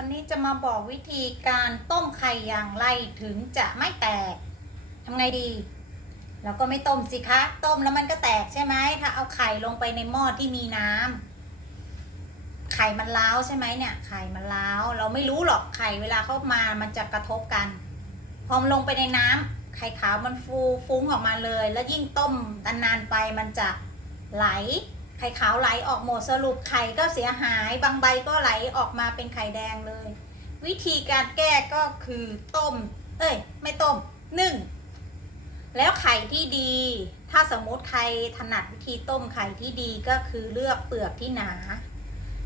วันนี้จะมาบอกวิธีการต้มไข่อย่างไรถึงจะไม่แตกทำไงดี เราก็ไม่ต้มสิคะ ต้มแล้วมันก็แตกใช่ไหมถ้าเอาไข่ลงไปในหม้อที่มีน้ำไข่มันล้าวใช่ไหมเนี่ย ไข่มันล้าวเราไม่รู้หรอกไข่เวลาเข้ามามันจะกระทบกัน พอมันลงไปในน้ำไข่ขาวมันฟูฟุ้งออกมาเลย แล้วยิ่งต้มนานๆไปมันจะไหล ไข่ขาวไหลออกหมดสรุปไข่ก็เสียหาย บางใบก็ไหลออกมาเป็นไข่แดงเลย วิธีการแก้ก็คือต้ม เอ้ย ไม่ต้มนึ่งแล้วไข่ที่ดี ถ้าสมมติใครถนัดวิธีต้มไข่ที่ดีก็คือเลือกเปลือกที่หนา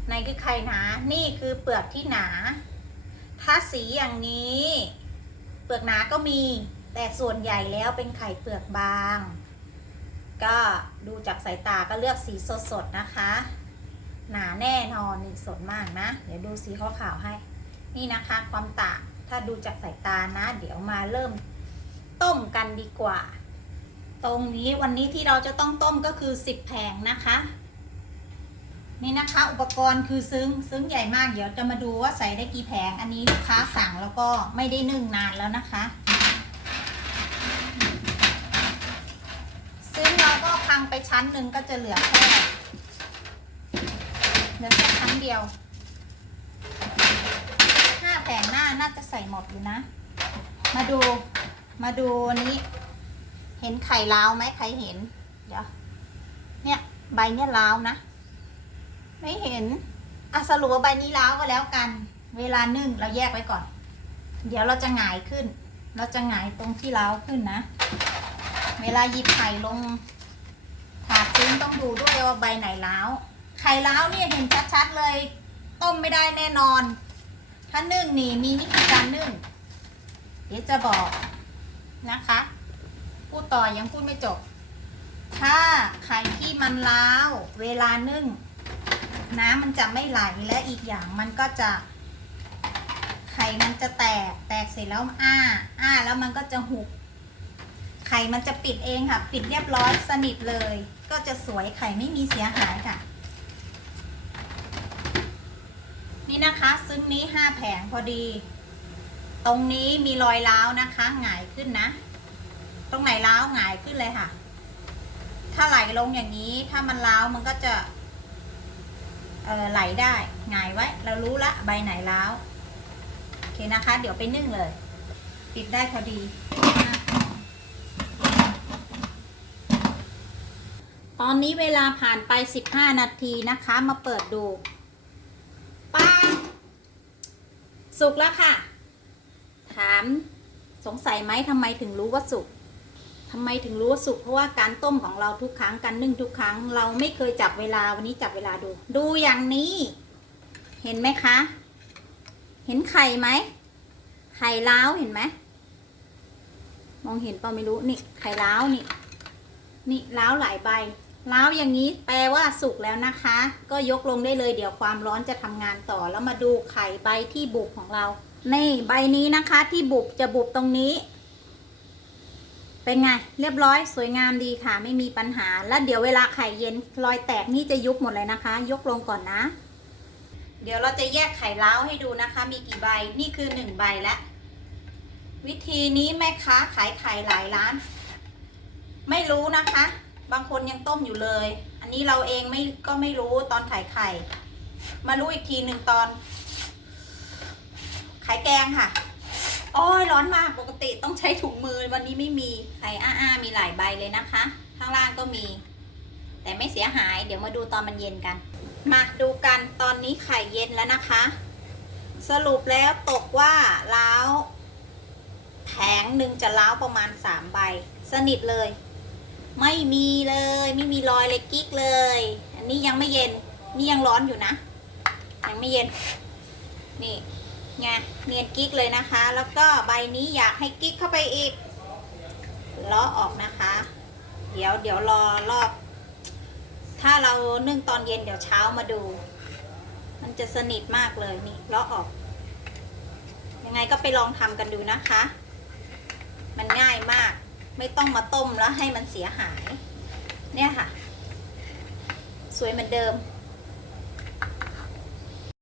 ในคือไข่หนา นี่คือเปลือกที่หนา ถ้าสีอย่างนี้ เปลือกหนาก็มี แต่ส่วนใหญ่แล้วเป็นไข่เปลือกบาง ก็ดูจากสายตาก็เลือกสีสดๆนะคะ หนาแน่นอนนี่สดมากนะ เดี๋ยวดูสีขาวๆให้ นี่นะคะความต่างถ้าดูจากสายตานะ เดี๋ยวมาเริ่มต้มกันดีกว่า ตรงนี้วันนี้ที่เราจะต้องต้มก็คือ 10 แผงนะคะ นี่นะคะอุปกรณ์คือซึ้งซึ้งใหญ่มากเดี๋ยวจะมาดูว่าใส่ได้กี่แผงอันนี้ลูกค้าสั่งแล้วก็ไม่ได้นึ่งนานแล้วนะคะ ซึ่งเรางไปชั้นหนึ่งก็จะเหลือแค่เหลือแค่ชั้นเดียวห้าแผงหน้าน่าจะใส่หมดอยู่นะ มาดูมาดูนี้ เห็นไข่ล้าวไหมใครเห็น เดี๋ยว เนี่ยใบเนี่ยล้าวนะ ไม่เห็นอะสรุปว่าใบนี้ล้าวก็แล้วกัน เวลานึ่งเราแยกไว้ก่อน เดี๋ยวเราจะหงายขึ้น เราจะหงายตรงที่ล้าวขึ้นนะ เวลาหยิบไข่ลง ซึ้งต้องดูด้วยว่าใบไหนล้าวไข่ล้าวเนี่ยเห็นชัดๆเลย ต้มไม่ได้แน่นอน ถ้านึ่งนี่มีวิธีการนึ่ง เดี๋ยวจะบอกนะคะ พูดต่อยังพูดไม่จบ ถ้าไข่ที่มันล้าวเวลานึ่ง น้ำมันจะไม่ไหลและอีกอย่างมันก็จะไข่มันจะแตก แตกเสร็จแล้วอ้า อ้าแล้วมันก็จะหุบ ไข่มันจะปิดเองค่ะ ปิดเรียบร้อยสนิทเลย ก็จะสวยไข่ไม่มีเสียหายค่ะ นี่นะคะซึ้งนี้ห้าแผงพอดี ตรงนี้มีรอยร้าวนะคะหงายขึ้นนะ ตรงไหนร้าวหงายขึ้นเลยค่ะ ถ้าไหลลงอย่างนี้ถ้ามันร้าวมันก็จะเออไหลได้หงายไว้ เรารู้ละใบไหนร้าวโอเคนะคะ เดี๋ยวไปนึ่งเลย ปิดได้พอดี ตอนนี้เวลาผ่านไป 15 นาทีนะคะ มาเปิดดูป้าสุกแล้วค่ะ ถามสงสัยไหมทำไมถึงรู้ว่าสุกทำไมถึงรู้ว่าสุกเพราะว่าการต้มของเราทุกครั้งการนึ่งทุกครั้ง เราไม่เคยจับเวลาวันนี้จับเวลาดู ดูอย่างนี้ เห็นไหมคะ เห็นไข่ไหมไข่ล้าวเห็นไหมมองเห็นเปล่าไม่รู้นี่ไข่ล้าวนี่นี่ล้าวหลายใบ ล้าวอย่างนี้แปลว่าสุกแล้วนะคะ ก็ยกลงได้เลยเดี๋ยวความร้อนจะทำงานต่อแล้วมาดูไข่ใบที่บุบของเรา นี่ใบนี้นะคะที่บุบจะบุบตรงนี้ เป็นไง เรียบร้อยสวยงามดีค่ะ ไม่มีปัญหา แล้วเดี๋ยวเวลาไข่เย็นรอยแตกนี่จะยุบหมดเลยนะคะ ยกลงก่อนนะ เดี๋ยวเราจะแยกไข่ล้าวให้ดูนะคะ มีกี่ใบนี่คือหนึ่งใบแล้ววิธีนี้แม่ค้าขายไข่หลายร้าน ไม่รู้นะคะ บางคนยังต้มอยู่เลย อันนี้เราเองไม่ก็ไม่รู้ตอนขายไข่ มารู้อีกทีหนึ่งตอน ขายแกงค่ะโอ้ยร้อนมากปกติต้องใช้ถุงมือวันนี้ไม่มีไข่อ้าๆมีหลายใบเลยนะคะ ข้างล่างก็มี แต่ไม่เสียหายเดี๋ยวมาดูตอนมันเย็นกัน มาดูกันตอนนี้ไข่เย็นแล้วนะคะ สรุปแล้วตกว่าล้าวแผงหนึ่งจะล้าวประมาณสามใบ สนิทเลย ไม่มีเลย ไม่มีรอยเลยกิ๊กเลย อันนี้ยังไม่เย็น นี่ยังร้อนอยู่นะ ยังไม่เย็น นี่ไงเนียนกิ๊กเลยนะคะ แล้วก็ใบนี้อยากให้กิ๊กเข้าไปอีกล้อออกนะคะ เดี๋ยวเดี๋ยวรอรอบ ถ้าเรานึ่งตอนเย็นเดี๋ยวเช้ามาดู มันจะสนิทมากเลยนี่ล้อออก ยังไงก็ไปลองทำกันดูนะคะ มันง่ายมาก ไม่ต้องมาต้มแล้วให้มันเสียหาย เนี่ยค่ะ สวยเหมือนเดิม